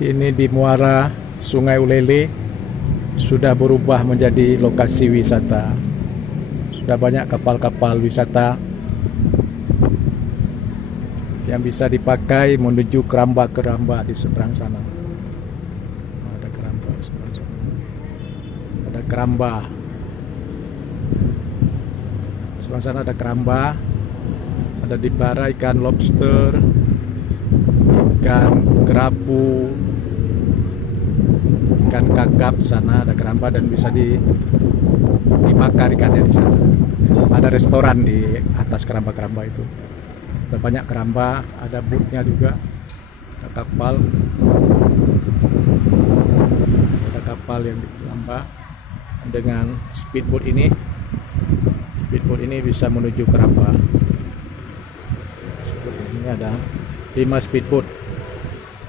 Ini di muara Sungai Ulele sudah berubah menjadi lokasi wisata. Sudah banyak kapal-kapal wisata yang bisa dipakai menuju keramba-keramba di seberang sana. Ada keramba seberang sana. Ada keramba. Seberang sana ada keramba. Ada dipelihara ikan lobster, ikan kerapu, ikan kakap di sana, ada keramba dan bisa dimakan ikannya di sana. Ada restoran di atas keramba-keramba itu. Ada banyak keramba, ada bootnya juga, ada kapal yang di keramba dengan speedboat ini. Speedboat ini bisa menuju keramba. Ini ada 5 speedboat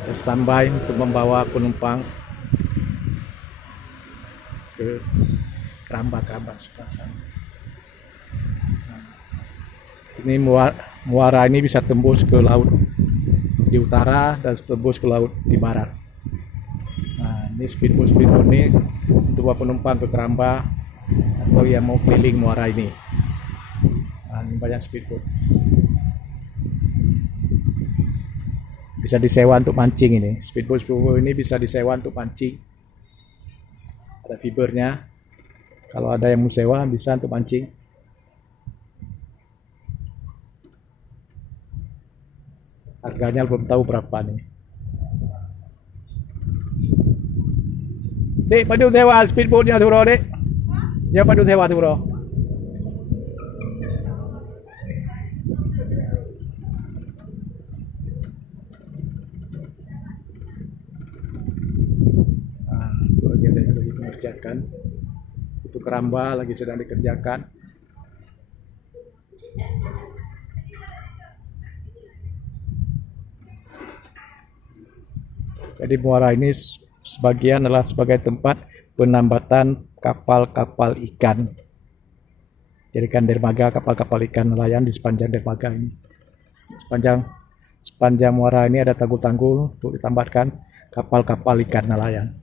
standby untuk membawa penumpang ke keramba-keramba sebelah sana. Ini muara ini bisa tembus ke laut di utara dan tembus ke laut di barat. Nah, ini speedboat ini untuk bawa penumpang ke keramba atau yang mau keliling muara ini. Nah, ini banyak speedboat. Bisa disewa untuk mancing ini. Speedboat ini bisa disewa untuk mancing. Ada fibernya. Kalau ada yang mau sewa bisa untuk mancing. Harganya belum tahu berapa nih. Dek, padu sewa speedboatnya tuh bro, dek. Ya padu sewa tuh bro. Nah, itu lagi ada yang lagi mengerjakan. Itu keramba lagi sedang dikerjakan. Jadi muara ini sebagian adalah sebagai tempat penambatan kapal-kapal ikan. Jadikan dermaga kapal-kapal ikan nelayan di sepanjang dermaga ini. Sepanjang muara ini ada tanggul-tanggul untuk ditambahkan kapal-kapal ikan nelayan.